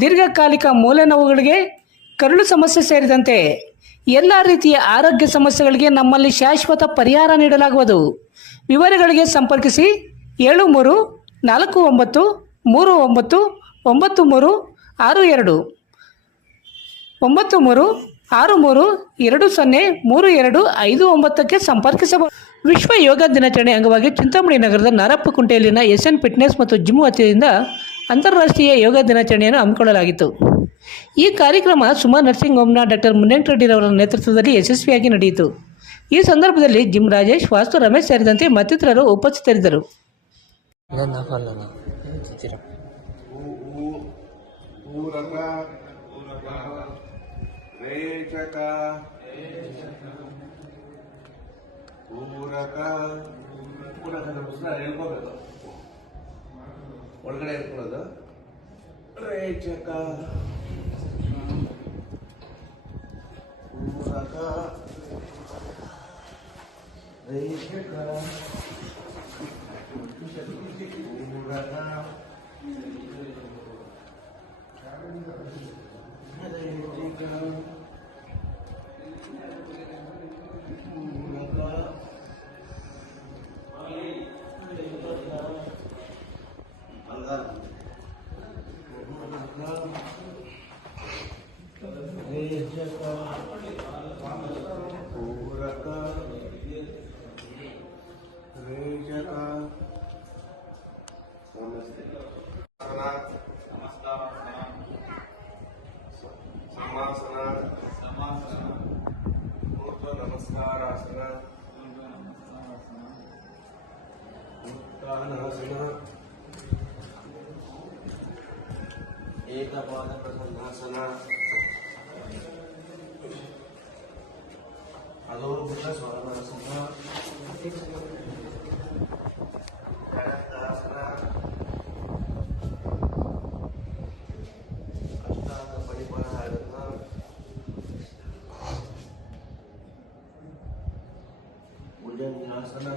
ದೀರ್ಘಕಾಲಿಕ ಮೂಲೆ ನೋವುಗಳಿಗೆ ಕರುಳು ಸಮಸ್ಯೆ ಸೇರಿದಂತೆ ಎಲ್ಲ ರೀತಿಯ ಆರೋಗ್ಯ ಸಮಸ್ಯೆಗಳಿಗೆ ನಮ್ಮಲ್ಲಿ ಶಾಶ್ವತ ಪರಿಹಾರ ನೀಡಲಾಗುವುದು. ವಿವರಗಳಿಗೆ ಸಂಪರ್ಕಿಸಿ ಏಳು ಮೂರು ನಾಲ್ಕು ಒಂಬತ್ತು ಮೂರು ಒಂಬತ್ತು ಒಂಬತ್ತು ಮೂರು ಆರು ಎರಡು. ಒಂಬತ್ತು ಮೂರು ಆರು ಮೂರು ಎರಡು ಸೊನ್ನೆ ಮೂರು ಎರಡು ಐದು ಒಂಬತ್ತಕ್ಕೆ ಸಂಪರ್ಕಿಸಬಹುದು ವಿಶ್ವ ಯೋಗ ದಿನಾಚರಣೆ ಅಂಗವಾಗಿ ಚಿಂತಾಮಣಿ ನಗರದ ನಾರಪ್ಪ ಕುಂಟೆಯಲ್ಲಿನ ಎಸ್ ಎನ್ ಫಿಟ್ನೆಸ್ ಮತ್ತು ಜಿಮ್ ವತಿಯಿಂದ ಅಂತಾರಾಷ್ಟ್ರೀಯ ಯೋಗ ದಿನಾಚರಣೆಯನ್ನು ಹಮ್ಮಿಕೊಳ್ಳಲಾಗಿತ್ತು ಈ ಕಾರ್ಯಕ್ರಮ ಸುಮಾ ನರ್ಸಿಂಗ್ ಹೋಮ್ನ ಡಾಕ್ಟರ್ ಮುನೇಂದ್ರ ರೆಡ್ಡಿರವರ ನೇತೃತ್ವದಲ್ಲಿ ಯಶಸ್ವಿಯಾಗಿ ನಡೆಯಿತು ಈ ಸಂದರ್ಭದಲ್ಲಿ ಜಿಮ್ ರಾಜೇಶ್ ವಾಸ್ತು ರಮೇಶ್ ಸೇರಿದಂತೆ ಮತ್ತಿತರರು ಉಪಸ್ಥಿತರಿದ್ದರು ಒಳಗಡೆ ಹೇಳ್ಕೊಳ್ಳೋದು ರೇಚಕ. ಪೂರಕ ರೇಚಕ. ಉತ್ಥಾನಾಸನ ಏಕಪಾದ ಪ್ರಸನ್ನಾಸನ ಅಧೋಮುಖ ಸ್ವರ್ಣಾಸನ ಕರತ್ತಾಸನ ಅಷ್ಟಾಂಗ ಪರಿಪಾಲನ ಭುಜಂಗಾಸನ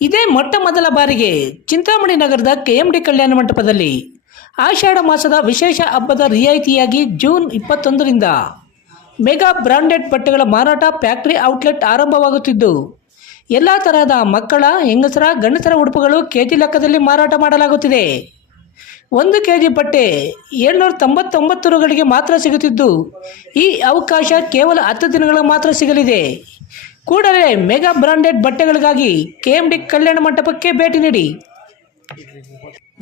ಇದೇ ಮೊಟ್ಟ ಮೊದಲ ಬಾರಿಗೆ ಚಿಂತಾಮಣಿ ನಗರದ ಕೆಎಂಡಿ ಕಲ್ಯಾಣ ಮಂಟಪದಲ್ಲಿ ಆಷಾಢ ಮಾಸದ ವಿಶೇಷ ಹಬ್ಬದ ರಿಯಾಯಿತಿಯಾಗಿ ಜೂನ್ ಇಪ್ಪತ್ತೊಂದರಿಂದ ಮೆಗಾ ಬ್ರಾಂಡೆಡ್ ಬಟ್ಟೆಗಳ ಮಾರಾಟ ಫ್ಯಾಕ್ಟರಿ ಔಟ್ಲೆಟ್ ಆರಂಭವಾಗುತ್ತಿದ್ದು, ಎಲ್ಲ ತರಹದ ಮಕ್ಕಳ, ಹೆಂಗಸರ, ಗಂಡಸರ ಉಡುಪುಗಳು ಕೆ ಜಿ ಲೆಕ್ಕದಲ್ಲಿ ಮಾರಾಟ ಮಾಡಲಾಗುತ್ತಿದೆ. ಒಂದು ಕೆ ಜಿ ಬಟ್ಟೆ ಏಳ್ನೂರ ತೊಂಬತ್ತೊಂಬತ್ತು ರುಗಳಿಗೆ ಮಾತ್ರ ಸಿಗುತ್ತಿದ್ದು, ಈ ಅವಕಾಶ ಕೇವಲ ಹತ್ತು ದಿನಗಳ ಮಾತ್ರ ಸಿಗಲಿದೆ. ಕೂಡಲೇ ಮೆಗಾ ಬ್ರಾಂಡೆಡ್ ಬಟ್ಟೆಗಳಿಗಾಗಿ ಕೆ ಎಂ ಡಿ ಕಲ್ಯಾಣ ಮಂಟಪಕ್ಕೆ ಭೇಟಿ ನೀಡಿ.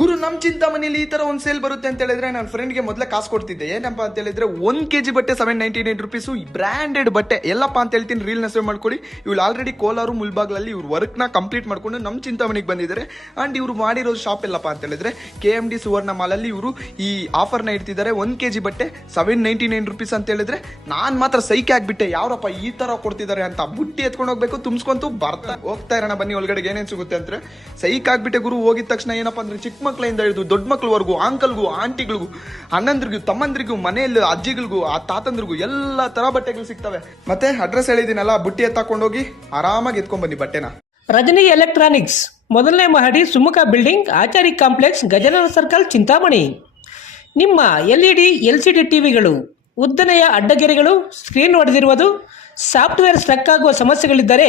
ಗುರು, ನಮ್ ಚಿಂತಾಮಣಿಲಿ ಈ ತರ ಒಂದ್ ಸೇಲ್ ಬರುತ್ತೆ ಅಂತ ಹೇಳಿದ್ರೆ ನನ್ನ ಫ್ರೆಂಡ್ಗೆ ಮೊದಲೇ ಕಾಸು ಕೊಡ್ತಿದ್ದೆ. ಏನಪ್ಪ ಅಂತ ಹೇಳಿದ್ರೆ ಒಂದ್ ಕೆಜಿ ಬಟ್ಟೆ seven ninety nine rupees branded ಬಟ್ಟೆ. ಎಲ್ಲಪ್ಪ ಅಂತ ಹೇಳ್ತೀನಿ ರೀಲ್ನ ಸೇವ್ ಮಾಡ್ಕೊಳ್ಳಿ. ಇವ್ಳು ಆಲ್ರೆಡಿ ಕೋಲಾರು, ಮುಲ್ಬಾಗ್ಲಲ್ಲಿ ಇವ್ರು ನ ಕಂಪ್ಲೀಟ್ ಮಾಡ್ಕೊಂಡು ನಮ್ ಚಿಂತಾಮಣಿಗೆ ಬಂದಿದ್ದಾರೆ. ಅಂಡ್ ಇವ್ರು ಮಾಡಿರೋ ಶಾಪ್ ಎಲ್ಲಪ್ಪ ಅಂತ ಹೇಳಿದ್ರೆ ಕೆ ಎಂ ಡಿ ಸುವರ್ಣ ಮಾಲಲ್ಲಿ ಇವರು ಈ ಆಫರ್ನ ಇಡ್ತಿದ್ದಾರೆ. ಒಂದ್ ಕೆಜಿ ಬಟ್ಟೆ ಸೆವೆನ್ ನೈಂಟಿ ನೈನ್ ರುಪೀಸ್ ಅಂತ ಹೇಳಿದ್ರೆ ನಾನ್ ಮಾತ್ರ ಸೈಕೆ ಆಗ್ಬಿಟ್ಟೆ. ಯಾರಪ್ಪ ಈ ತರ ಕೊಡ್ತಿದ್ದಾರೆ ಅಂತ ಬುಟ್ಟಿ ಎತ್ಕೊಂಡು ಹೋಗ್ಬೇಕು, ತುಂಬಿಸ್ಕೊಂತು ಬರ್ತಾ ಹೋಗ್ತಾ ಇರೋಣ ಬನ್ನಿ ಒಳಗಡೆ ಏನೇನ್ ಸಿಗುತ್ತೆ ಅಂದ್ರೆ ಸೈಕ್ ಆಗ್ಬಿಟ್ಟೆ ಗುರು, ಹೋಗಿದ ತಕ್ಷಣ ಏನಪ್ಪ ಅಂದ್ರೆ ಚಿಕ್ಕ ಮಕ್ಕಳಿಂದ ಹಿಡಿದು ದೊಡ್ಡ ಮಕ್ಕಳವರೆಗೂ ಅಂಕಲ್ಗೂ ಆಂಟಿಗಳಿಗೂ ಅಣ್ಣಂದ್ರಿಗೂ, ತಮ್ಮಂದ್ರಿಗೂ, ಮನೆಯಲ್ಲಿ ಅಜ್ಜಿಗಳಿಗೂ, ಆ ತಾತಂದ್ರಿಗೂ ಎಲ್ಲ ತರ ಬಟ್ಟೆಗಳು ಸಿಗ್ತವೆ. ಮತ್ತೆ ಅಡ್ರೆಸ್ ಹೇಳಿದಿನಲ್ಲ, ಬುಟ್ಟಿ ಎತ್ತಾಕೊಂಡೋಗಿ ಆರಾಮಾಗಿ ಎತ್ಕೊಂಡ್ ಬನ್ನಿ ಬಟ್ಟೆನ. ರಜನಿ ಎಲೆಕ್ಟ್ರಾನಿಕ್ಸ್ ಮೊದಲನೇ ಮಹಡಿ Sumukha building Achari complex Gajanana circle Chintamani. ನಿಮ್ಮ L E D L C D ಟಿವಿಗಳು ಉದ್ದನೆಯ ಅಡ್ಡಗೆರೆಗಳು ಸ್ಕ್ರೀನ್ ಹೊಡೆದಿರುವುದು ಸಾಫ್ಟ್ವೇರ್ ಸ್ಟ್ರಕ್ ಆಗುವ ಸಮಸ್ಯೆಗಳಿದ್ದರೆ